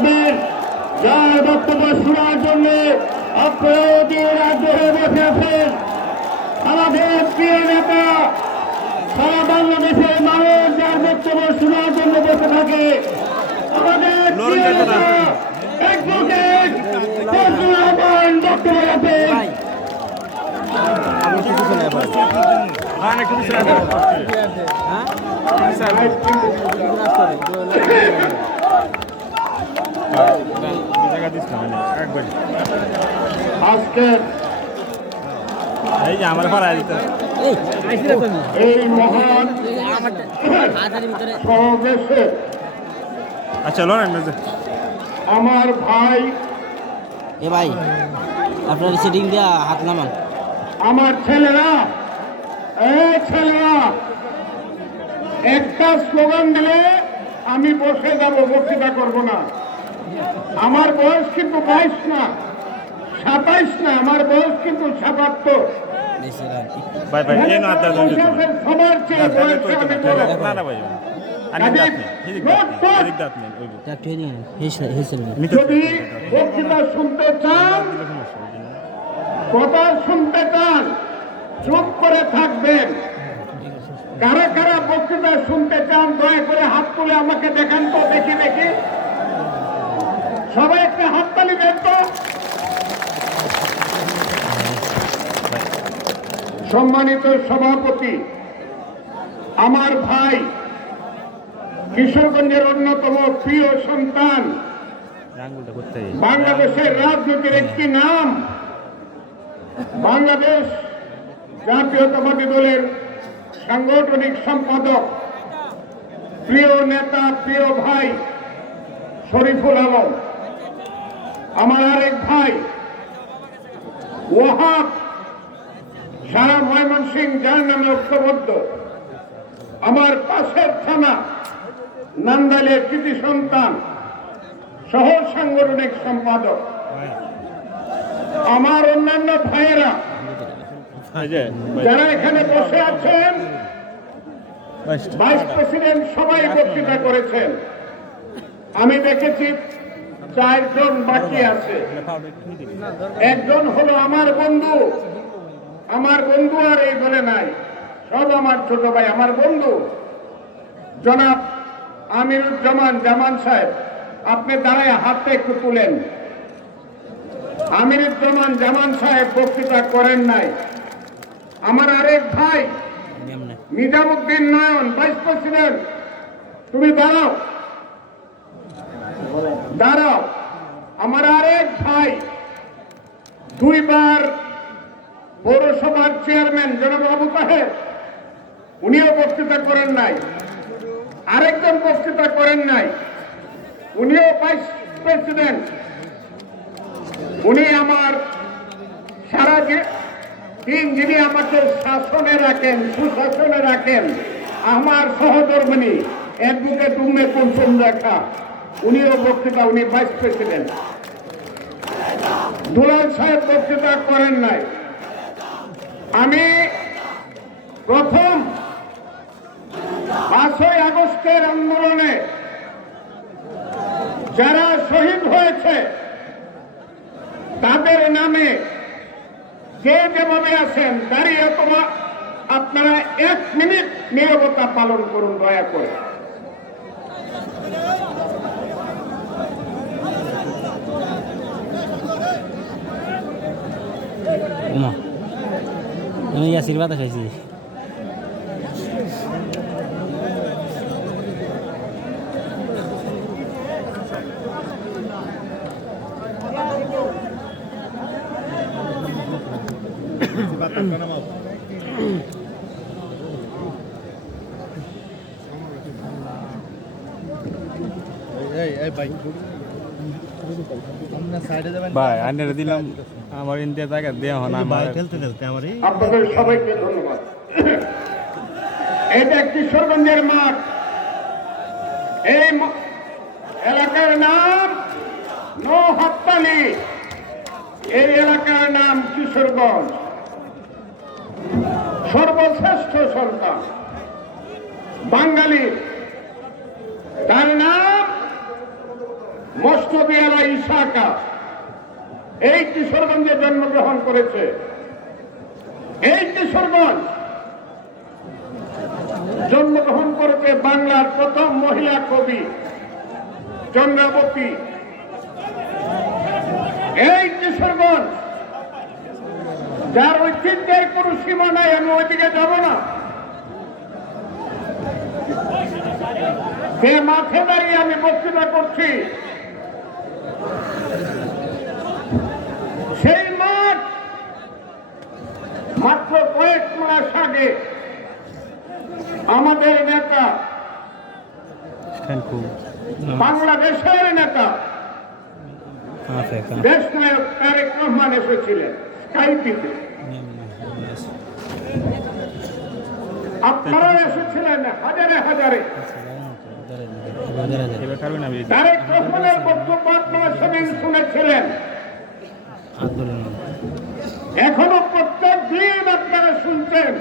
থাকবেন, যার বক্তব্য শোনার জন্য আপনারা অধীর আগ্রহে বসে আছেন। আমাদের প্রিয় নেতা, সারা বাংলাদেশের মানুষ যার বক্তব্য শোনার জন্য বসে থাকে, আমাদের প্রিয় নেতা অ্যাডভোকেট ফজলুর রহমান বক্তব্য রাখেন। আজকে এই যে আমার পাড়ায় দিতে এই মহান সমাবেশে আচ্ছা লড়েন না যে আমার ভাই, এ ভাই আপনার সিটিং দিয়া হাত নামান। আমার ছেলেরা, ছেলেরা একটা স্লোগান দিলে আমি বসে যাব, বক্তৃতা করব না। আমার বয়স কিন্তু 22 না, 27 না, আমার বয়স কিন্তু 77। ভাই ভাই এই না দাদা সবার চেয়ে বয়সে আমি বড়। না না ভাই আমি দাঁত নেই এদিক দাঁত নেই ওই যদি বক্তৃতা শুনতে চান, কথা শুনতে চান, চুপ করে থাকবেন। কারা কারা বক্তৃতা শুনতে চান দয়া করে হাত তুলে আমাকে দেখান তো, দেখি দেখি। সবাই একটা হাততালি দেন তো। সম্মানিত সভাপতি, আমার ভাই, কিশোরগঞ্জের অন্যতম প্রিয় সন্তান, বাংলাদেশের রাজনীতির একটি নাম, বাংলাদেশ জাতীয়তাবাদী দলের সাংগঠনিক সম্পাদক, প্রিয় নেতা, প্রিয় ভাই শরীফুল আলম, আমার আরেক ভাই ওয়াহাব, সারা ময়মনসিংহ যার নামে ঐক্যবদ্ধ, আমার পাশের থানা নান্দাইলের কৃতি সন্তান, সহ সাংগঠনিক সম্পাদক, আমার অন্যান্য ভাইয়েরা যারা এখানে বসে আছেন, ভাইস প্রেসিডেন্ট সবাই বক্তৃতা করেছেন। আমি দেখেছি 4 জন বাকি আছে। একজন হলো আমার বন্ধু, আমার বন্ধু আর এই দলে নাই, সব আমার ছোট ভাই, আমার বন্ধু জনাব আমিরুজ্জামান জামান সাহেব। আপনি দাঁড়ায় হাতটা একটু তুলেন। আমিরুজ্জামান জামান সাহেব বক্তৃতা করেন নাই। আমার আরেক ভাই নিজামুদ্দিন নয়ন, ভাইস প্রেসিডেন্ট, তুমি দাঁড়াও, দাঁড়াও। আমার আরেক ভাই 2 বার পৌরসভার চেয়ারম্যান জনাব আবু তাহের, উনিও বক্তৃতা করেন নাই। আরেকজন বক্তৃতা করেন নাই, উনিও ভাইস প্রেসিডেন্ট। উনি আমার সারা দিন যিনি আমাকে শাসনে রাখেন, সুশাসনে রাখেন, আমার সহধর্মিণী অ্যাডভোকেট উম্মে কুলসুম রেখা, উনিও বক্তৃতা, উনি ভাইস প্রেসিডেন্ট। দুলাল সাহেব বক্তৃতা করেন নাই। আমি প্রথম 5ই আগস্টের আন্দোলনে যারা শহীদ হয়েছে তাদের নামে যে যেভাবে আছেন দাঁড়িয়ে, আপনারা 1 মিনিট নীরবতা পালন করুন দয়া করে। আমি আশীর্বাদ খাইছি। ভাই আইনারে দিলাম আমার ইন্ডিয়া জায়গা দেওয়া হয় না। আপনাদের সবাইকে ধন্যবাদ। এটা কিশোরগঞ্জের মাঠ। এই এলাকার নাম নৌহাত্তালি, এই এলাকার নাম কিশোরগঞ্জ। সর্বশ্রেষ্ঠ সন্তান বাঙালি, তার নাম মসনবী আলা ইসাকা এই কিশোরগঞ্জে জন্মগ্রহণ করেছে। এই কিশোরগঞ্জ জন্মগ্রহণ করেছে বাংলার প্রথম মহিলা কবি চন্দ্রাবতী। এই কিশোরগঞ্জ যার ঐতিহ্যের কোনো সীমা নাই, আমি ওইদিকে যাব না। যে মাঠে দাঁড়িয়ে আমি বক্তৃতা করছি, সেই মাঠ মাত্র কয়েক মাস আগে আমাদের নেতা, বাংলাদেশের নেতা, দেশ নায়ক তারেক রহমান এসেছিলেন স্কাইপিতে। আপনারা এসেছিলেন হাজারে হাজারে। তারেক রহমানের বক্তব্য আপনারা সেদিন শুনেছিলেন। এখনো প্রত্যেক দিন আপনারা শুনছেন।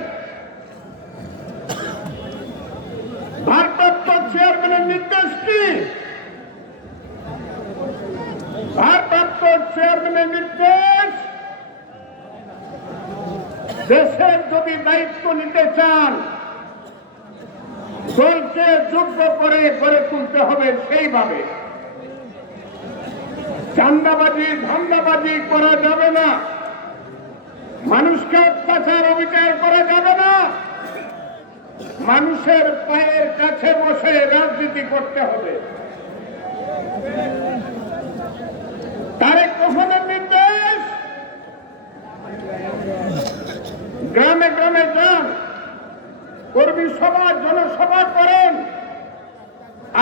ভারপ্রাপ্ত চেয়ারম্যানের নির্দেশ কি? ভারপ্রাপ্ত চেয়ারম্যানের নির্দেশ, দেশের যদি দায়িত্ব নিতে চান, দলকে যোগ্য করে গড়ে তুলতে হবে সেইভাবে। চাঁদাবাজি ধান্দাবাজি করা যাবে না, মানুষকে অত্যাচার অবিচার করা যাবে না, মানুষের পায়ের কাছে বসে রাজনীতি করতে হবে। তারেক রহমানের নির্দেশ, গ্রামে গ্রামে যান, কর্মী সভা জনসভা করেন।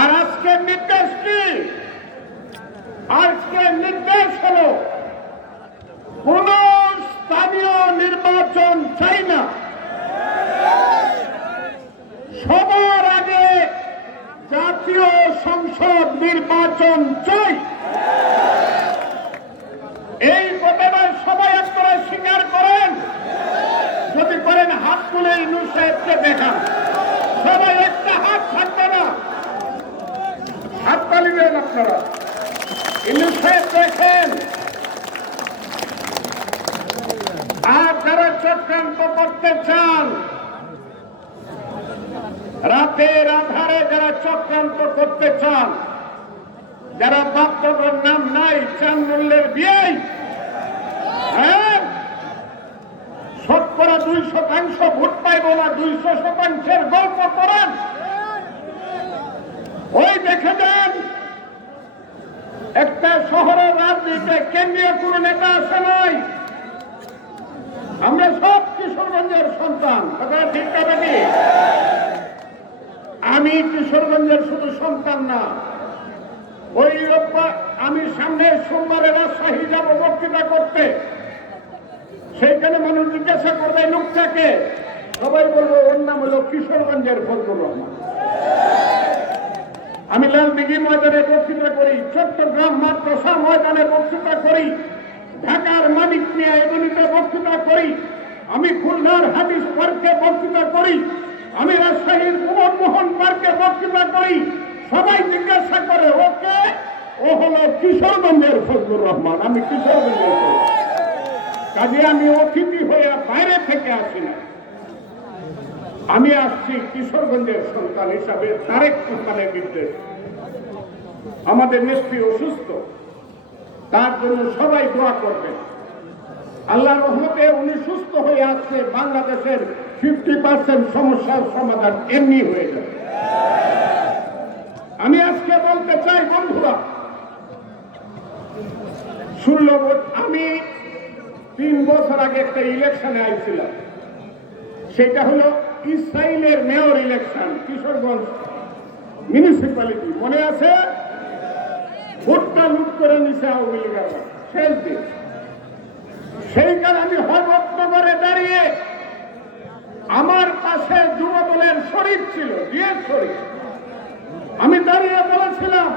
আর আজকের নির্দেশ কি? আজকের নির্দেশ হল কোন স্থানীয় নির্বাচন চাই না, সবার আগে জাতীয় সংসদ নির্বাচন চাই। এই ঘটনায় সবাই আপনারা স্বীকার করেন। যদি করেন হাত তুলে ইউনূস সাহেবকে দেখান। সবাই একটা হাত থাকবে না, হাত তালি দেন আপনারা। ইউনূস সাহেব দেখেন। আর যারা চক্রান্ত করতে চান, রাতের আধারে যারা চক্রান্ত করতে চান, যারা বাপদাদার নাম নাই, চান মূল্যের বিয়ে, হ্যাঁ, শতকরা 200% ভোট পাইব না, 200%-এর গল্প করেন। ওই দেখে যান, একটা শহরের রাজনীতিতে কেন্দ্রীয় কোন নেতা আসে নাই। আমরা সব কিশোরগঞ্জের সন্তান, কথা ঠিক না নাকি? আমি কিশোরগঞ্জের শুধু সন্তান না, ওই রোববার আমি সামনের সোমবারে রাজশাহী যাব বক্তৃতা করতে। সেইখানে মানুষ জিজ্ঞাসা করবে লোকটাকে, সবাই বলবো ওর নাম হলো কিশোরগঞ্জের ফজলুর রহমান। আমি লালদিঘি ময়দানে বক্তৃতা করি, চট্টগ্রাম মাদ্রাসা ময়দানে বক্তৃতা করি, ঢাকার মানিক মিয়া এগুলিতে বক্তৃতা করি, আমি খুলনার হাদিস পার্কে বক্তৃতা করি, আমি রাজশাহীর মোহন পার্কে বক্তৃতা করি। সবাই জিজ্ঞাসা করে ওকে, ও হলো কিশোরগঞ্জের ফজলুর রহমান। আমি কিশোরগঞ্জের, কাজে আমি অতিথি হয়ে বাইরে থেকে আসি না, আমি আসছি কিশোরগঞ্জের সন্তান হিসাবে। তারেক রহমানের নির্দেশ। আমাদের নেত্রী অসুস্থ, তার জন্য সবাই দোয়া করবেন। আল্লাহর রহমতে উনি সুস্থ হয়ে আসছে, বাংলাদেশের 50% সমস্যার সমাধান এমনি হয়ে যাবে। আমি আজকে বলতে চাই বন্ধুরা, আমি 3 বছর আগে একটা ইলেকশনে আইছিলাম। সেটা হলো ইসরায়েলের মেয়র ইলেকশন, কিশোরগঞ্জ মিউনিসিপ্যালিটি, মনে আছে? ভোটটা লুট করে নিছে আওয়ামী লীগের শেষ দিন। সেইখানে আমি হররত্নগরে দাঁড়িয়ে, আমার পাশে যুবদলের শরীফ ছিল, জিয়ার শরীফ। আমি দাঁড়িয়ে বলেছিলাম,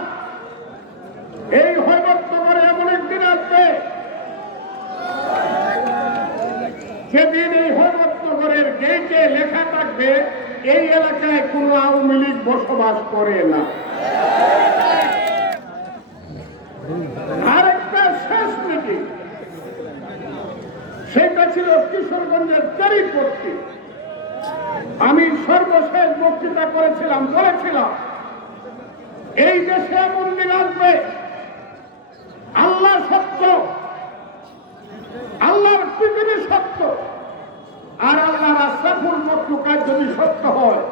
এই হররত্নগরে এমন একদিন আসবে সেদিন এই হররত্নগরের গেটে লেখা থাকবে এই এলাকায় কোন আওয়ামী লীগ বসবাস করে না। আরেকটা শেষ মিটিং, সেটা ছিল কিশোরগঞ্জের তেরিপট্টি। আমি সর্বশেষ বক্তৃতা করেছিলাম, বলেছিলাম এই দেশে এমন দিন আসবে, আল্লাহ সত্য, আল্লাহর পৃথিবী সত্য, আর আল্লাহর আশরাফুল মখলুকাত যদি সত্য হয়,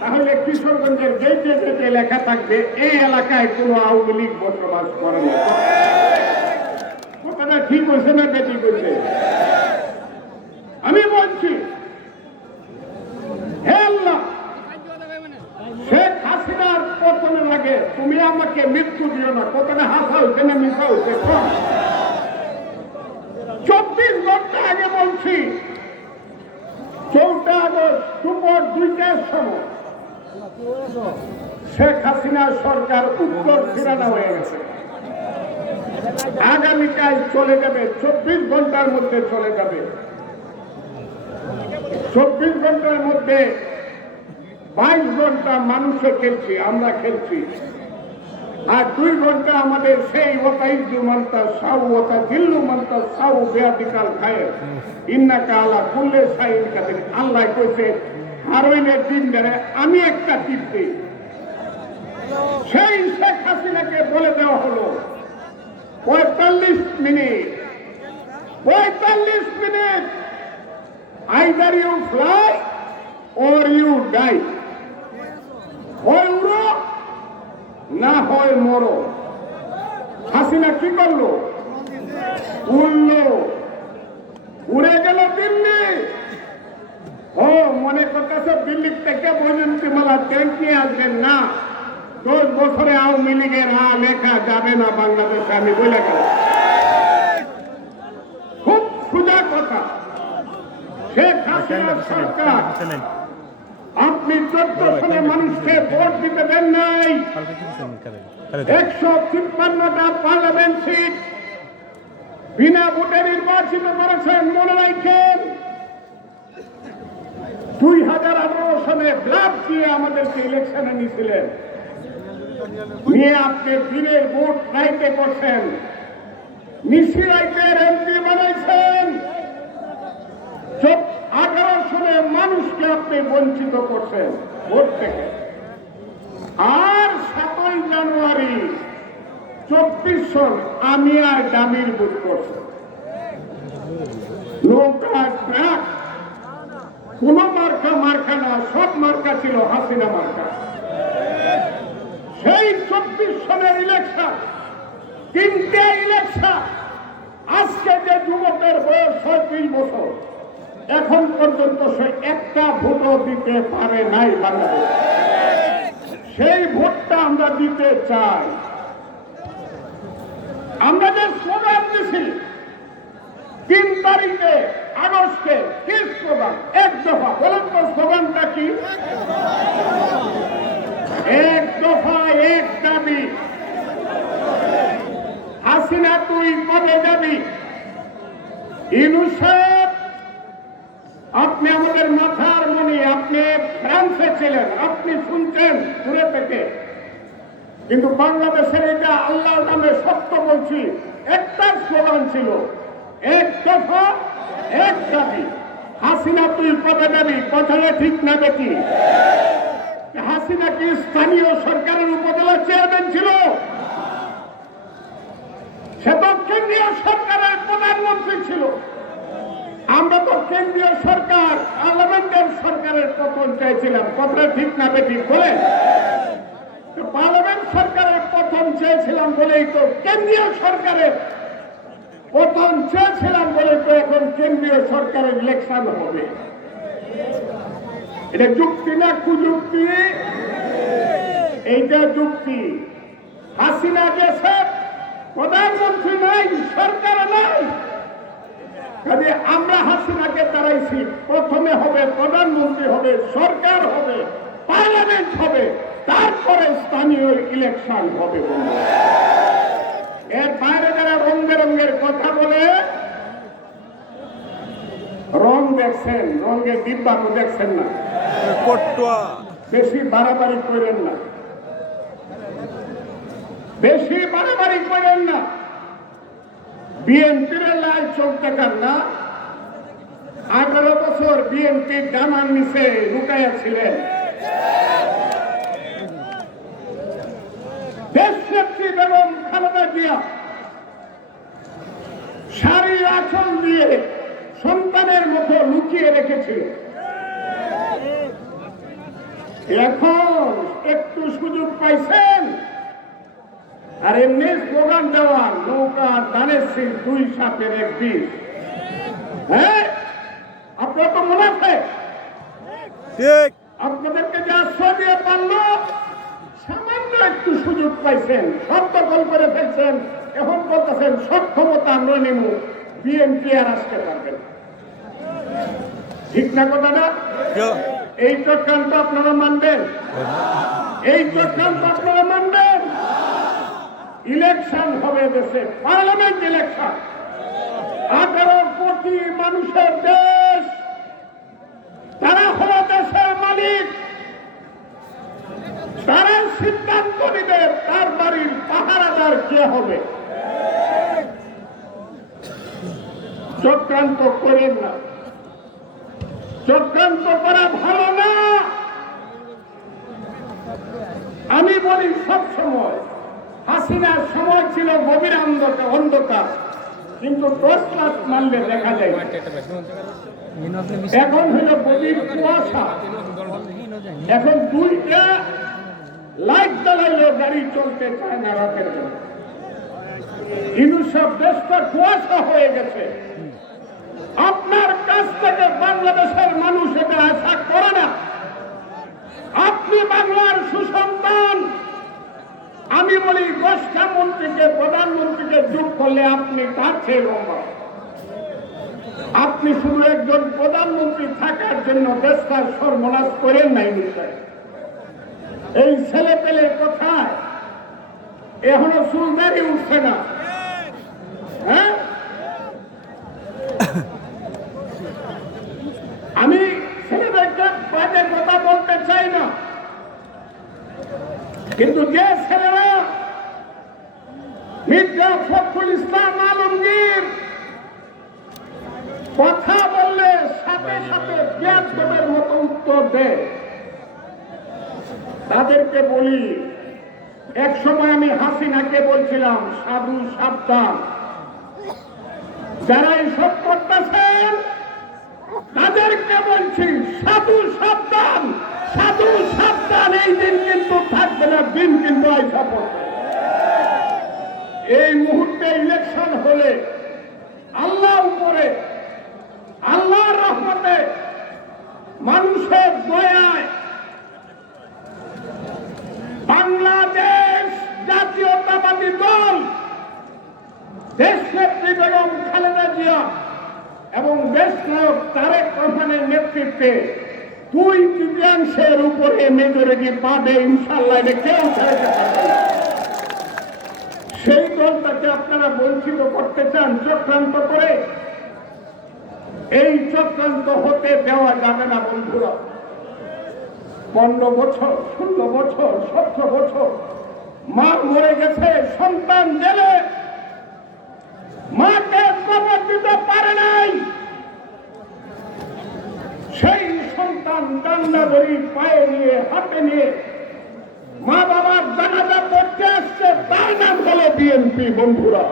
তাহলে কিশোরগঞ্জের গেটে গেটে লেখা থাকবে এই এলাকায় কোনো আওয়ামী লীগ বসবাস করে না। কথাটা ঠিক হয়েছে না বেটি করছে? আমি বলছি, হে আল্লাহ, শেখ হাসিনার পতনের আগে তুমি আমাকে মৃত্যু দিও না। কথাটা হাসা হয়েছে না মিশা হয়েছে? 24 ঘন্টা আগে বলছি, 14 আগস্ট দুপুর 2টার সময় শেখ হাসিনা সরকার উত্তর ফিরানো হয়ে গেছে। আগামীকাল চলে যাবে, 24 ঘন্টার মধ্যে চলে যাবে। 24 ঘন্টার মধ্যে 22 ঘন্টা মানুষে খেলছি, আমরা খেলছি, আর 2 ঘন্টা আমাদের সেই ওয়াতাইজু মান্তা সাউ ওয়াতা দিল্লু মান্তা সাউ বেয়াদিকাল খায় ইন্নাকা আলা কুল্লে সাইন কাদির। আল্লাহ কইছে হারোইনের দিন ধরে আমি একটা টিপ দিই। সেই শেখ হাসিনাকে বলে দেওয়া হলো 45 minute, 45 minute, either you fly or you die, হয় উড়ো না হয় মরো। হাসিনা কি করলো? উড়লো, উড়ে গেল দিল্লি। ও মনে করতেছে দিল্লি থেকে বৈজন্তীমালা ট্যাঙ্ক নিয়ে আসবেন না, 10 বছরে আওয়ামী লীগের লেখা যাবে না বাংলাদেশে। আমি বলে গেলাম, খুব সোজা কথা। শেখ হাসিনার সরকার, আপনি 14 সালে মানুষকে ভোট দিতে দেন নাই। 153টা পার্লামেন্ট সিট বিনা ভোটে নির্বাচিত করেছেন। মনে রাখেন, 2018 সালে ব্লাড দিয়ে আমাদেরকে ইলেকশনে নিয়েছিলেন, নিয়ে আপনি দিনের ভোট রাইতে করছেন, নিশি রাইতের এমপি বানাইছেন। 18 সালে মানুষকে আপনি বঞ্চিত করছেন ভোট থেকে। আর 7ই জানুয়ারি 24 সন আমি আর দামির ভোট করছে। নৌকা ট্রাক কোন মার্কা না, সব মার্কা ছিল হাসিনা মার্কা। সেই 24 সনের ইলেকশন, 3টে ইলেকশন, আজকে যে যুবকের বয়স 36 বছর, এখন পর্যন্ত সে একটা ভোটও দিতে পারে নাই বাংলাদেশ। সেই ভোটটা আমরা দিতে চাই। আমরা যে স্লোগান দিছি 3 তারিখে আগস্টে, কি স্লোগান? এক দফা। বলেন তো স্লোগানটা কি? এক দফা এক দাবি। হাসিনা তুই কবে যাবি? ইউনূস সাহেব, আপনি আমাদের মাথার মনি, আপনি ফ্রান্সে ছিলেন, আপনি শুনছেন দূরে থেকে, কিন্তু বাংলাদেশের এটা আল্লাহর নামে সত্য বলছি, একটা স্লোগান ছিল এক দফা এক দাবি। হাসিনা তুই কবে যাবি? কথাটা ঠিক না দেখি? হাসিনা কি স্থানীয় সরকারের উপজেলা চেয়ারম্যান ছিল? সে তো কেন্দ্রীয় সরকারের প্রধানমন্ত্রী ছিল। আমরা তো কেন্দ্রীয় সরকার, পার্লামেন্টের সরকারের পতন চাইছিলাম। কথাটা ঠিক না বেঠিক বলেন? পার্লামেন্ট সরকারের পতন চেয়েছিলাম বলেই তো, কেন্দ্রীয় সরকারের পতন চেয়েছিলাম বলে তো এখন কেন্দ্রীয় সরকারের ইলেকশন হবে। এটা যুক্তি না কুযুক্তি? এইটা যুক্তি। হাসিনা গেছে, প্রধানমন্ত্রী নাই, সরকার নাই, কাজে আমরা হাসিনাকে দাঁড়াইছি। প্রথমে হবে প্রধানমন্ত্রী, হবে সরকার, হবে পার্লামেন্ট, হবে তারপরে স্থানীয় ইলেকশন হবে। এর বাইরে যারা রং বেরঙের কথা বলে, রং দেখছেন, রঙের ডিব্বা তো দেখছেন না, বেশি বাড়াবাড়ি করেন না। বেশি বাড়াবাড়ি করেন না। বিএনপির লাল চোখ দেখান না। 18 বছর বিএনপির ডানার নিচে লুকাইয়া ছিলেন। দেশনেত্রী বেগম খালেদা জিয়া শাড়ির আঁচল দিয়ে সন্তানের মতো লুকিয়ে রেখেছিল। এখন একটু সুযোগ পাইছেন, আর এমনি স্লোগান দেওয়া নৌকা দানের সিং 2 সাপের 1 বিষ। হ্যাঁ, আপনার তো মনে আছে ঠিক আপনাদেরকে যে আশ্রয় দিয়ে পারলো, সামান্য একটু সুযোগ পাইছেন, সব দখল করে ফেলছেন। এখন বলতেছেন সব ক্ষমতা আমরা নেব, বিএনপি আর আসতে পারবে না। ঠিক না কথাটা? এই চক্রান্ত আপনারা মানবেন? এই চক্রান্ত আপনারা মানবেন? ইলেকশন হবে দেশে, পার্লামেন্ট ইলেকশন। 18 কোটি মানুষের দেশ, তারা হলো দেশের মালিক। তারা সিদ্ধান্ত নিবে তার বাড়ির পাহারাদার কে হবে। চক্রান্ত করেন না, চক্রান্ত করা ভালো না। আমি বলি সব সময়, হাসিনার সময় ছিল গভীর অন্ধকার, কিন্তু টর্চ লাইট মারলে দেখা যায়। এখন হলো গভীর কুয়াশা। এখন 2টা লাইট জ্বালাইলেও গাড়ি চলতে চায় না রাতের বেলা। কিন্তু সব দেশটা কুয়াশা হয়ে গেছে। আপনার কাছ থেকে বাংলাদেশের মানুষ এটা আশা করে না। আপনি বাংলার সুসন্তান। আমি বলি 10টা মন্ত্রীকে, প্রধানমন্ত্রীকে যোগ করলে আপনি তার চেয়ে লম্বা। আপনি শুধু একজন প্রধানমন্ত্রী থাকার জন্য দেশটা সর্বনাশ করেন নাই বিষয়। এই ছেলে পেলের কথায় এখনো চুলদারি উঠছে না। হ্যাঁ, আমি ছেলেদেরকে বাজে কথা বলতে চাই না, কিন্তু যে ছেলেরা মির্জা ফখরুল ইসলাম আলমগীর কথা বললে সাথে সাথে জ্ঞানের মতো উত্তর দেয়, তাদেরকে বলি, এক সময় আমি হাসিনাকে বলছিলাম সাধু সাবধান। যারা এইসব করতেছেন তাদেরকে বলছি সাধু সাবধান, সাধু সাবধান। এই দিন কিন্তু থাকবে না, দিন কিন্তু আইসা পড়বে। এই মুহূর্তে ইলেকশন হলে আল্লাহ উপরে, আল্লাহর রহমতে, মানুষের দয়ায় বাংলাদেশ জাতীয়তাবাদী দল, দেশনেত্রী বেগম খালেদা জিয়া এবং দেশনায়ক তারেক রহমানের নেতৃত্বে 2/3 উপরে মেজরিটি পাবে ইনশাআল্লাহ। এটা কেউ ছেড়ে পারবে না। সেই দলটাকে আপনারা বঞ্চিত করতে চান চক্রান্ত করে। এই চক্রান্ত হতে দেওয়া যাবে না বন্ধুরা। 15 বছর, 16 বছর, 17 বছর মা মরে গেছে, সন্তান জেলে, মাকে কবর দিতে পারে নাই। সেই সন্তান ডান্ডা ধরি পায়ে নিয়ে, হাতে নিয়ে মা বাবার জানাজা পড়তে আসছে, তার নাম হলো বিএনপি। বন্ধুরা,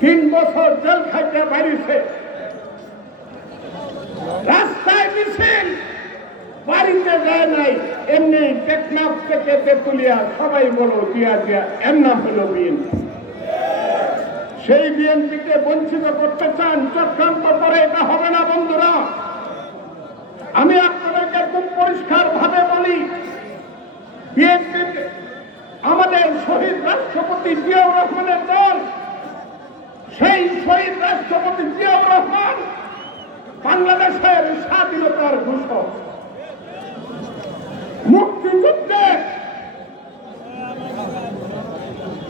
3 বছর জেল খাইতে বাড়িছে, রাস্তায় মিছিল, বাড়িতে যায় নাই, এমনি টেকনাফ থেকে তেতুলিয়া সবাই বলো দিয়া দিয়া, এর নাম হলো বিএনপি। সেই বিএনপিকে বঞ্চিত করতে চান চক্রান্ত করে, এটা হবে না বন্ধুরা। আমি আপনাদেরকে খুব পরিষ্কার ভাবে বলি, বিএনপি আমাদের শহীদ রাষ্ট্রপতি জিয়াউর রহমানের দল। সেই শহীদ রাষ্ট্রপতি জিয়াউর রহমান বাংলাদেশের স্বাধীনতার ঘোষক। মুক্তিযুদ্ধে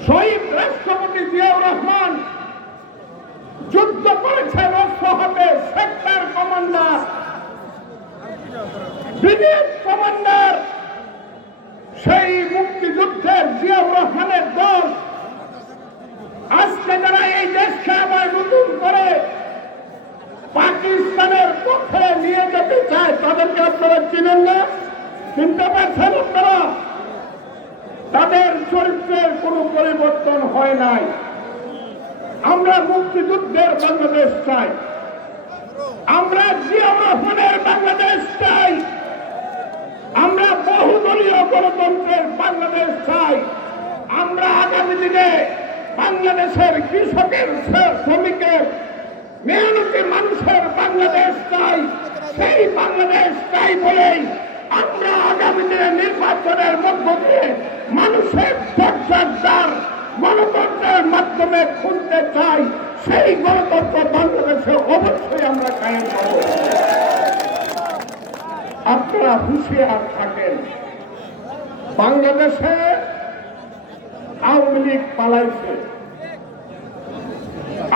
শহীদ রাষ্ট্রপতি জিয়াউর রহমান যুদ্ধ করেছেন অস্ত্র হাতে, সেক্টর কমান্ডার, ব্রিগেড কমান্ডার। সেই মুক্তিযুদ্ধ পাকিস্তানের পক্ষে নিয়ে যেতে চায় তাদেরকে আপনারা চিনেন না? চিনতে পারছেন আপনারা? তাদের চরিত্রের কোনো পরিবর্তন হয় নাই। আমরা মুক্তিযুদ্ধের বাংলাদেশ চাই, আমরা জিয়াউর রহমানের বাংলাদেশ চাই, আমরা বহুদলীয় গণতন্ত্রের বাংলাদেশ চাই। আমরা আগামী দিনে বাংলাদেশের কৃষকের, শ্রমিকের, মেহনতি মানুষের বাংলাদেশ চাই। সেই বাংলাদেশ চাই বলেই আমরা আগামী দিনে নির্বাচনের মধ্য দিয়ে মানুষের চর্চার দ্বার গণতন্ত্রের মাধ্যমে খুলতে চাই। সেই গণতন্ত্র বাংলাদেশে অবশ্যই আমরা কায়েম করব। আপনারা হুঁশিয়ার থাকেন। বাংলাদেশে আওয়ামী লীগ পালাইছে,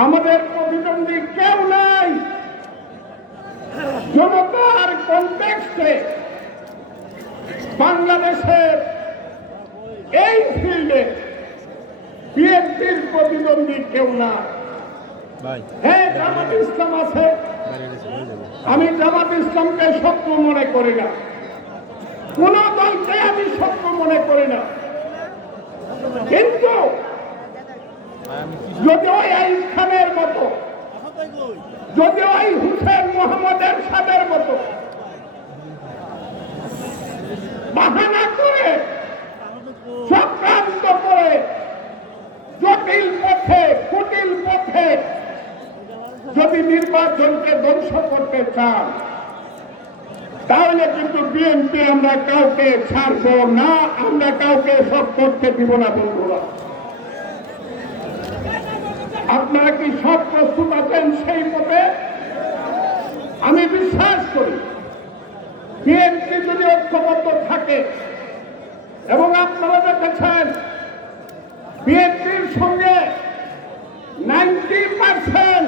আমাদের প্রতিদ্বন্দ্বী কেউ নাই। জনতার কনটেক্সটে বাংলাদেশের এই ফিল্ডে বিএনপির প্রতিদ্বন্দ্বী কেউ না। হ্যাঁ, জামাত ইসলাম আছে, আমি জামাত ইসলামকে শত্রু মনে করি না, কোন দলকে আমি শত্রু মনে করি না। কিন্তু যদি ওই আইয়ুব খানের মতো, যদি ওই হুসেন মোহাম্মদ এরশাদের মতো বাহানা করে, চক্রান্ত করে, জটিল পথে, কুটিল পথে যদি নির্বাচনকে ধ্বংস করতে চান, তাহলে কিন্তু বিএনপি আমরা কাউকে ছাড়ব না, আমরা কাউকে সব করতে দিব না। বন্ধুরা, আপনারা কি সব প্রস্তুত আছেন সেই পথে? আমি বিশ্বাস করি বিএনপি যদি ঐক্যবদ্ধ থাকে, এবং আপনারা দেখেছেন বিএনপির সঙ্গে 90%,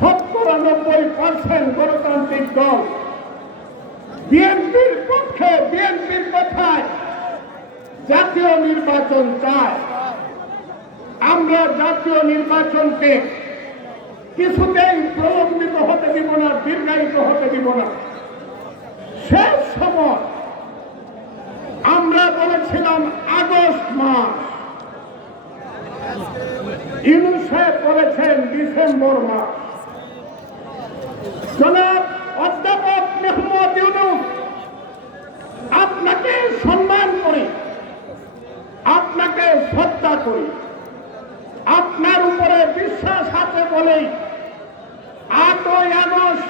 97% গণতান্ত্রিক দল বিএনপির পক্ষে, বিএনপির কথায় জাতীয় নির্বাচন চায়। আমরা জাতীয় নির্বাচনকে কিছুতেই প্রলম্বিত হতে দিব না, দীর্ঘায়িত হতে দিব না। শেষ সময় আমরা বলেছিলাম আগস্ট মাস, ইউনূস সাহেব বলেছেন ডিসেম্বর মাস। জনাব অধ্যাপক মোহাম্মদ ইউনূস, আপনাকে সম্মান করি, আপনাকে শ্রদ্ধা করি, আপনার উপরে বিশ্বাস আছে বলেই 8ই আগস্ট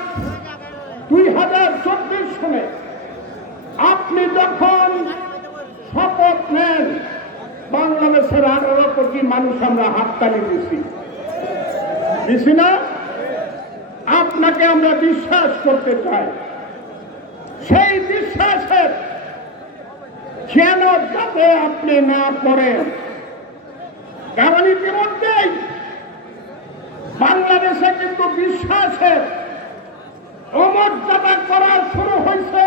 2024 সালে আপনি যখন শপথ নেন, বাংলাদেশের 18 কোটি মানুষ আমরা হাততালি দিছি না? আপনাকে আমরা বিশ্বাস করতে চাই। সেই বিশ্বাসের কেন যাতে আপনি না করেন, কারণ ইতিমধ্যেই বাংলাদেশে কিন্তু বিশ্বাসের অমর্যাদা করা শুরু হয়েছে।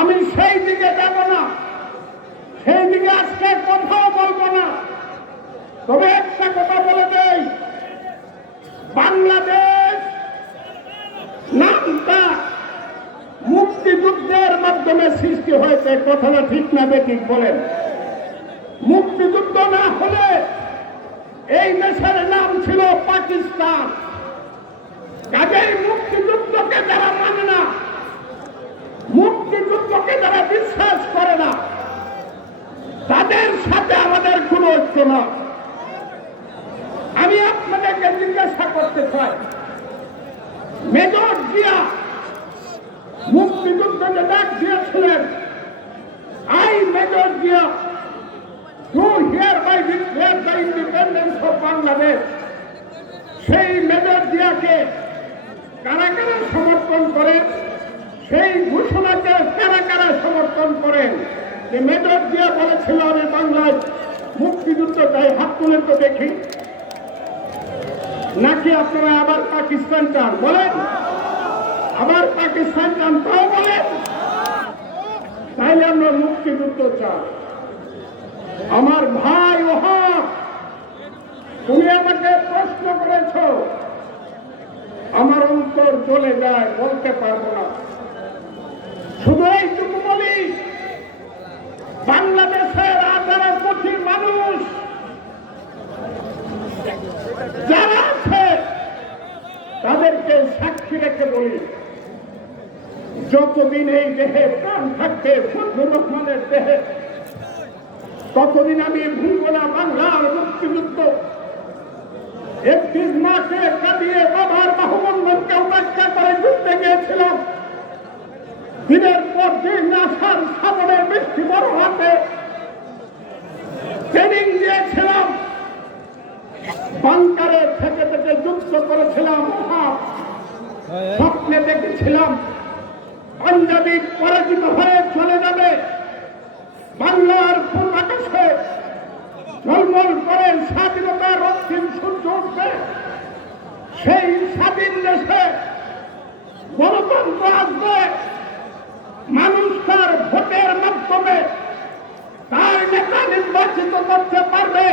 আমি সেই দিকে যাব না, সেই দিকে আজকে কথাও বলবো না। তবে একটা কথা বলে দেই, বাংলাদেশ নামটা মুক্তিযুদ্ধের মাধ্যমে সৃষ্টি হয়েছে। কথাটা ঠিক না বেঠিক বলেন? মুক্তিযুদ্ধ না হলে এই দেশের নাম ছিল পাকিস্তান। কাজেই মুক্তিযুদ্ধকে যারা মানে না, মুক্তিযুদ্ধকে যারা বিশ্বাস করে না, তাদের সাথে আমাদের কোনো ঐক্য না। আমি আপনাদেরকে জিজ্ঞাসা করতে চাই, মেজর জিয়া মুক্তিযুদ্ধকে ডাক দিয়েছিলেন, I major Zia who hereby declare the independence of Bangladesh, সেই মেজর জিয়াকে কারা কারা সমর্থন করেন, সেই ঘোষণাকে কারা কারা সমর্থন করেন যে মেজর জিয়া বলেছিল আমি বাংলায় মুক্তিযুদ্ধ চাই? হাত তুলেন তো দেখি। নাকি আপনারা আবার পাকিস্তান চান? বলেন, আবার পাকিস্তান চান? তাও বলেন। তাইলে আমরা মুক্তিযুদ্ধ চাই। আমার ভাই ওহা, তুমি আমাকে প্রশ্ন করেছ চলে যায় বলতে পারবো না। শুধু এইটুকু বলি, বাংলাদেশের 18 কোটি মানুষ যারা আছে তাদেরকে সাক্ষী রেখে বলি, যতদিন এই দেহে প্রাণ থাকবে ফজলুর রহমানের দেহে, ততদিন আমি ভুলব না বাংলার মুক্তিযুদ্ধ। 31 মাসে কাটিয়ে বাবার বাহুবন্ধনকে উপেক্ষা করে যুদ্ধে গিয়েছিলাম। দিনের পর দিন আসার সামনে বৃষ্টি বড় হাতে ট্রেনিং দিয়েছিলাম, বাংকারে থেকে থেকে যুদ্ধ করেছিলাম। স্বপ্নে দেখেছিলাম পাঞ্জাবি পরাজিত হয়ে চলে যাবে, বাংলার পূর্বাকাশে ঝলমল করে স্বাধীনতার রক্তিম সূর্য উঠবে। সেই স্বাধীন দেশে গণতন্ত্র আসবে, মানুষ তার ভোটের মাধ্যমে তার নেতা নির্বাচিত করতে পারবে।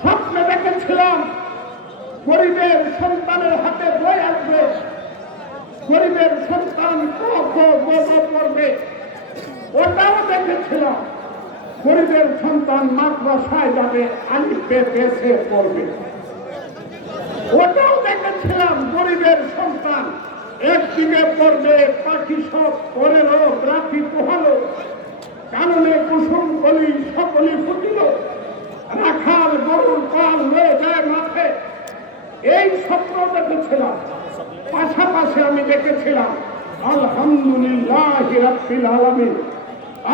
স্বপ্নে দেখেছিলাম গরিবের সন্তানের হাতে বই আসবে, গরিবের সন্তান পড়বে। ওটাও দেখেছিলাম গরিবের সন্তান মাদ্রাসায় যাবে, আলিফ বে পেছে পড়বে। ওটাও দেখেছিলাম গরিবের সন্তান একদিকে পড়বে, পাখি সব পরেরও রাখি পোহালো, কাননে কুসুম কলি সকলি ফুটিল, রাখাল গরুর পাল লয়ে যায় মাঠে। এই স্বপ্ন দেখেছিলাম। পাশাপাশি আমি দেখেছিলাম আলহামদুলিল্লাহি রাব্বিল আলামিন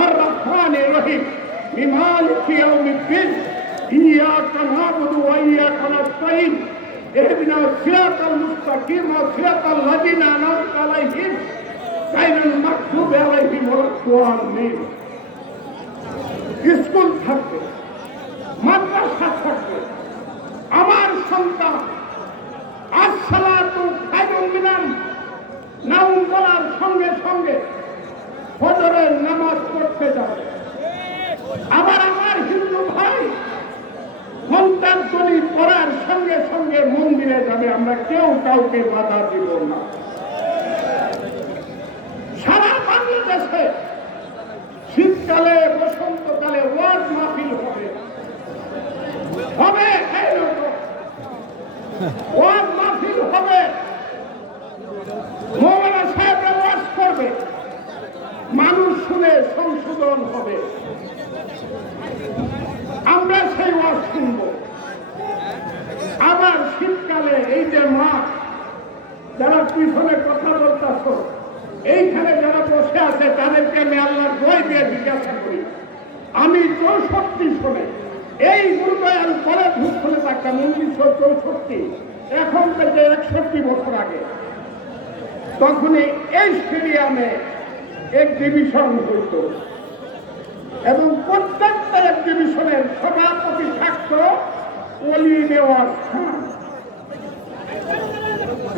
আর রহমানির রহিম মালিকি ইয়াউমিদ্দিন ইয়্যাকা না'বুদু ওয়া ইয়্যাকা নাস্তাঈন ইহদিনাস সিরাতাল মুস্তাকিম সিরাতাল লাযিনা আন'আমতা আলাইহিম গায়রিল মাগদুবি আলাইহিম ওয়ালাদ-দাল্লিন। স্কুল থাকবে, মাদ্রাসা থাকবে, আমার সন্তান আসসালাতু খায়রুম মিনান নাউম বলার সঙ্গে সঙ্গে ফজরের নামাজ পড়তে যাবে। আবার আমার হিন্দু ভাই সন্তান তলি পড়ার সঙ্গে সঙ্গে মন্দিরে যাবে। আমরা কেউ কাউকে বাধা দিব না। সারা বাংলাদেশে শীতকালে বসন্তকালে ওয়াজ মাহফিল হবে, ওয়াজ মাহফিল হবে, মৌলানা সাহেবরা ওয়াজ করবে, মানুষ শুনে সংশোধন হবে। আমরা সেই ওয়াজ শুনব। আবার শীতকালে এই যে মা যারা পিছনে কথা বলতেছ, এইখানে যারা বসে আছে তাদেরকে আমি আল্লাহর দোয়াই দিয়ে জিজ্ঞাসা করি, আমি 64 সনে এই গুরুদয়াল কলেজ খুলে থাকতাম 1964, এখন থেকে 61 বছর আগে। তখনই এই স্টেডিয়ামে এক্সিবিশন হইত এবং প্রত্যেকটা এক্সিবিশনের সভাপতি থাকত ওলি নেওয়াজ খান,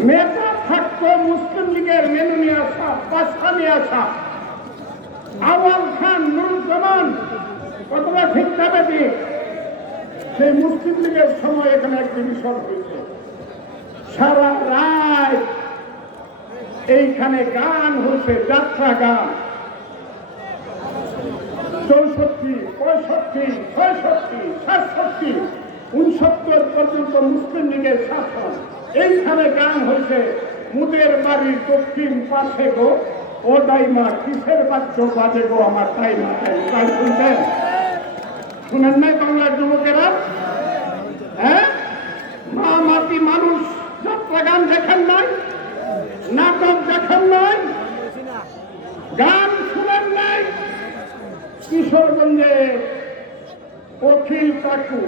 নেতা থাকত মুসলিম লীগের মেনুনিয়া শাহ, পাশানিয়া শাহ, আওয়াল খান, নুরুজ্জামান, কতটা ঠিক যাবে দিক। সেই মুসলিম লীগের সময় এখানে এক্সিবিশন হয়েছে। সারা রাত এইখানে গান হয়েছে, যাত্রা গান। 64, 65, 66, 67, 69 পর্যন্ত মুসলিম লীগের শাসন। এইখানে গান হয়েছে, মুদের বাড়ির দক্ষিণ পাশে গো ও দাইমা কিসের বাচ্চ বাজে গো আমার তাই না তাই। শুনতেন? শুনেন নাই বাংলার যুবকেরা? হ্যাঁ, মা মাটি মানুষ যাত্রা গান দেখেন নাই, নাটক দেখেন নাই, গান শুনেন নাই? কিশোরগঞ্জে অখিল কাকু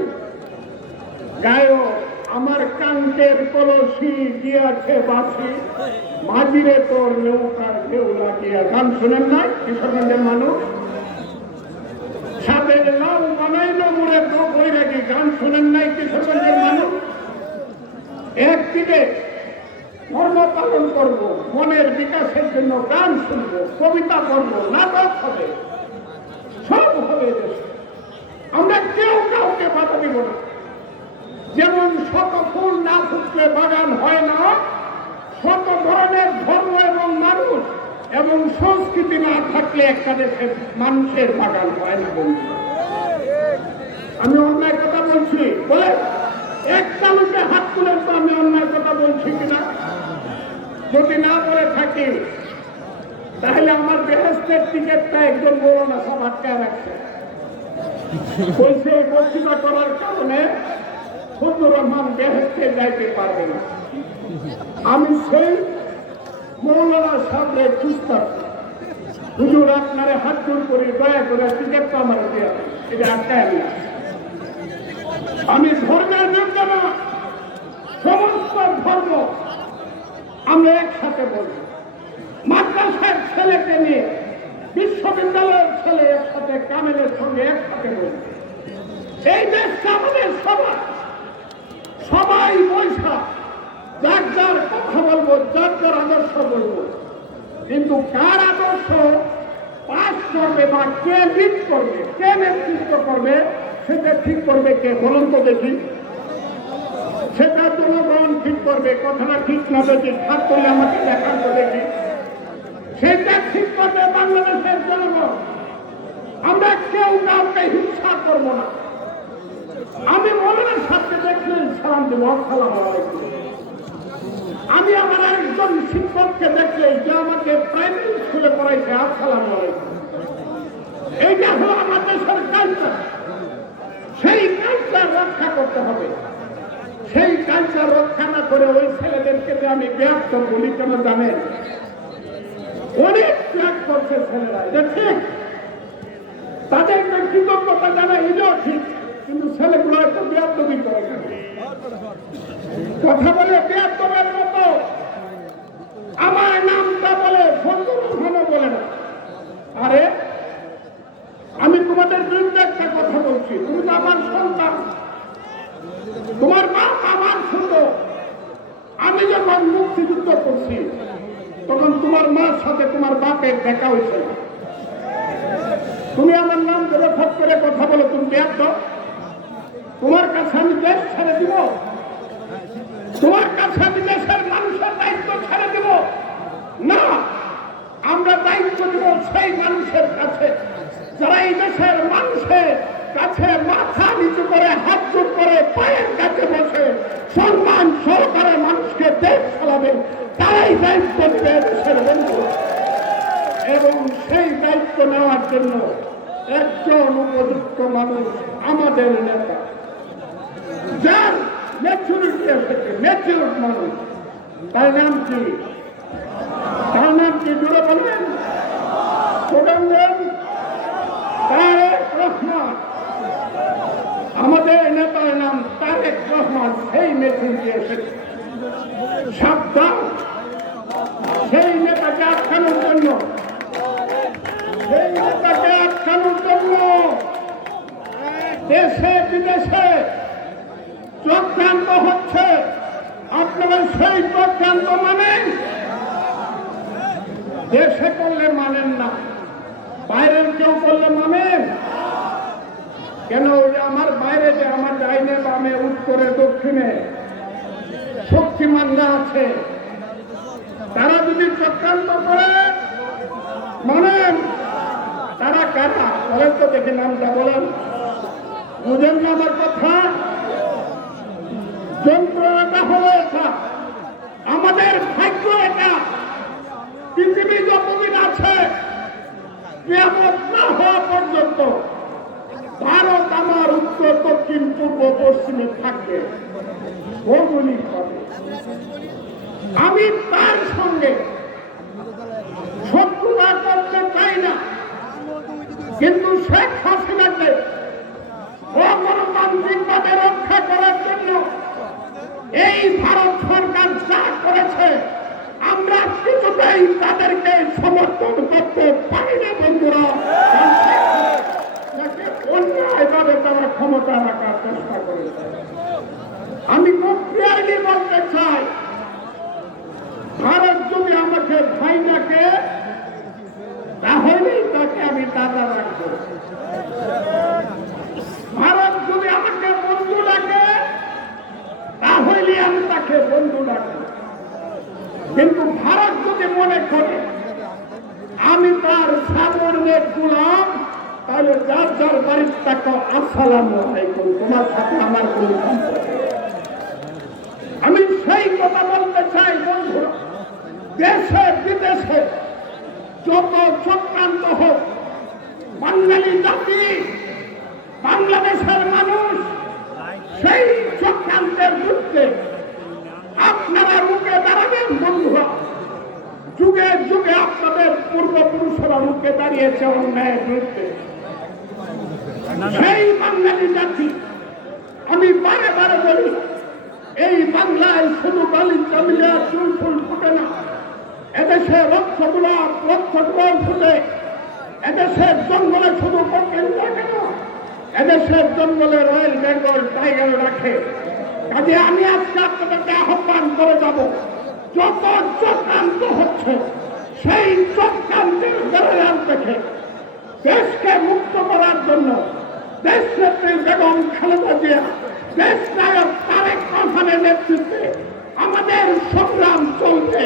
গায়ক, আমার কান্তের কলসি দিয়াছে বাসি, মাঝিরে তোর নৌকার ঢেউ লাগিয়া। গান শুনেন নাই কিশোরগঞ্জের মানুষ? সাথে লাউ বানাইল মুড়ে তো বই রেখে, গান শুনেন নাই কিশোরগঞ্জের মানুষ? একদিকে ধর্ম পালন করব, মনের বিকাশের জন্য গান শুনব, কবিতা পড়ব, নাটক হবে, সব হবে দেশে। আমরা কেউ কাউকে বাধা দিব না। যেমন শত ফুল না ফুটলে বাগান হয় না, কত ধরনের ধর্ম এবং মানুষ এবং সংস্কৃতি না থাকলে একটা দেশের মানুষের বাগান হয় না বন্ধু। আমি অন্যায় কথা বলছি বলে একটা লোকে হাত তুলেন তো আমি অন্যায় কথা বলছি কিনা। যদি না বলে থাকি তাহলে আমার বেহেস্তের টিকিটটা একজন বড় না সব আটকায় রাখছে। বলছে বক্তৃতা করার কারণে ফজলুর রহমান বেহেস্তে যাইতে পারবে না। আমি সেই মৌলানা সামনে চুস্তার হুজুর আপনারে হাত জোর করে দয়া করে টিকিটটা আমার দেওয়া এটা আটকায় না। আমি ধর্মের বিরুদ্ধে না, সমস্ত ধর্ম আমরা একসাথে বলব। মাদ্রাসার ছেলেকে নিয়ে বিশ্ববিদ্যালয়ের ছেলে একসাথে কামেলের সঙ্গে একসাথে বলব। এই দেশটা আমাদের সবার, সবাই পয়সা যার যার কথা বলবো, যার যার আদর্শ বলবো, কিন্তু কার আদর্শ পাস করবে বা কে লিড করবে, কে নেতৃত্ব করবে সেটা ঠিক করবে কে বলুন তো দেখি। সেটা জনগণ ঠিক করবে। কথাটা ঠিক না দেখি খাত করলে আমাকে দেখান তো দেখি। সেটা ঠিক করবে বাংলাদেশের জনগণ। আমরা কেউ কাউকে হিংসা করব না। আমি মৌলানার সাথে দেখলেন সালাম দেব, আসসালাম আলাইকুম। আমি আমার একজন শিক্ষককে দেখলে যে আমাকে প্রাইমারি স্কুলে পড়াইছে, আসসালাম আলাইকুম। এইটা হলো আমার দেশের কালচার। সেই কালচার রক্ষা করতে হবে। সেই কালচার রক্ষা না করে ওই ছেলেদেরকে যে আমি ব্যর্থ বলি কেন জানেন? অনেক ত্যাগ করছে ছেলেরা, এটা ঠিক। তাদেরকে কৃতজ্ঞতা জানাই, এটাও ঠিক। কিন্তু ছেলেগুলো একটু ব্যর্থই করে কথা বলে ব্যর্থের মতো। আমার নামটা বলে ফজলুর রহমানও বলে না। আরে আমি তোমাদের বিরুদ্ধে একটা কথা বলছি, তুমি তো আমার সন্তান, তোমার বাপ আমার সুন্দর। আমি যখন মুক্তিযুদ্ধ করছি তখন তোমার মার সাথে তোমার বাপের দেখা হয়েছে। তুমি আমার নাম ধরে ফট করে কথা বলো, তুমি ব্যর্থ। তোমার কাছে আমি দেশ ছেড়ে দিব? তোমার কাছে আমি দেশের মানুষের দায়িত্ব ছেড়ে দিব না। আমরা দায়িত্ব দিব সেই মানুষের কাছে যারা এই দেশের মানুষের কাছে মাথা নিচু করে, হাত জোড় করে, পায়ের কাছে বসে সম্মান সহকারে মানুষকে দেশ চালাবে। তারাই দায়িত্ব দেবে দেশের বন্ধু। এবং সেই দায়িত্ব নেওয়ার জন্য একজন উপযুক্ত মানুষ আমাদের নেতা, যার ম্যাচুরিটি এসেছে, ম্যাচিউর মানুষ। তার নাম কি? তার নাম কি জুড়ে বলেন? তারেক রহমান। আমাদের নেতার নাম তারেক রহমান। সেই ম্যাচুরিটি এসেছে। সাবধান, সেই নেতাকে আটকানোর জন্য, সেই নেতাকে আটকানোর জন্য দেশে বিদেশে চক্রান্ত হচ্ছে। আপনারা সেই চক্রান্ত মানেন? দেশে করলে মানেন না, বাইরের কেউ করলে মানেন কেন? আমার বাইরে যে আমার ডাইনে বামে উত্তরে দক্ষিণে শক্তিমানরা আছে, তারা যদি চক্রান্ত করে মানেন? তারা কারা বলেন তো দেখি, নামটা বলেন। বুঝেন না আমার কথা? যন্ত্রণাটা হলো এটা, আমাদের ভাগ্য এটা। পৃথিবী যতদিন আছে, কিয়ামত না হওয়া পর্যন্ত ভারত আমার উত্তর দক্ষিণ পূর্ব পশ্চিমে থাকবে, ভৌগোলিক হবে। আমি তার সঙ্গে শত্রুতা করতে চাই না, কিন্তু শেখ হাসিনাকে অগণতান্ত্রিকভাবে রক্ষা করার জন্য এই ভারত সরকার যা করেছে, আমরা কিছুতেই তাদেরকে সমর্থন করতে পারি না বন্ধুরা। অন্যায়ভাবে তারা ক্ষমতা রাখার চেষ্টা করেছে। আমি খুব ক্লিয়ারলি বলতে চাই, ভারত যদি আমাকে ভাই ডাকে তাহলেই তাকে আমি দাদা রাখবো। ভারত যদি আমাকে বন্ধু ডাকে তাহলে আমি তাকে বন্ধু ডাকবো। কিন্তু ভারত যদি মনে করে আমি তার সাবর্ণের গোলাম, তাহলে যার যার বাড়ির টাকা আসসালামু আলাইকুম, তোমার সাথে আমার কোনো সম্পর্ক নেই। আমি সেই কথা বলতে চাই বন্ধুরা, দেশে বিদেশে যত চক্রান্ত হোক, বাঙালি জাতি, বাংলাদেশের মানুষ সেই চক্রান্তের বিরুদ্ধে আপনারা রুখে দাঁড়াবেন বন্ধুরা। যুগে যুগে আপনাদের পূর্বপুরুষেরা রুখে দাঁড়িয়েছে অন্যায়ের বিরুদ্ধে। সেই বাঙালি জাতি, আমি বারে বারে বলি, এই বাংলায় শুধু বালিকা মিলিয়া চুল ফুল ফুটে না, এদেশে লক্ষ গোলাপ ফুটে, এদেশের জঙ্গলে শুধু কোকিল রাখে না, এদেশের জঙ্গলে রয়্যাল বেঙ্গল টাইগার রাখে। কাজে আমি আজকে আপনাদেরকে আহ্বান করে যাব, যত চক্রান্ত হচ্ছে সেই চক্রান্তের বেড়াল থেকে দেশকে মুক্ত করার জন্য দেশনেত্রী বেগম খালেদা জিয়া, দেশ নায়ক তারেক রহমানের নেতৃত্বে আমাদের সংগ্রাম চলছে।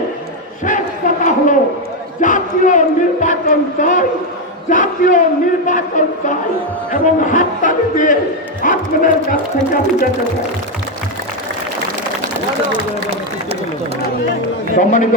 শেষ কথা হলো জাতীয় নির্বাচন চাই, জাতীয় নির্বাচন চাই, এবং হাততালি দিয়ে আপনাদের কাছ থেকে আমি যেতে চাই। সম্মানিত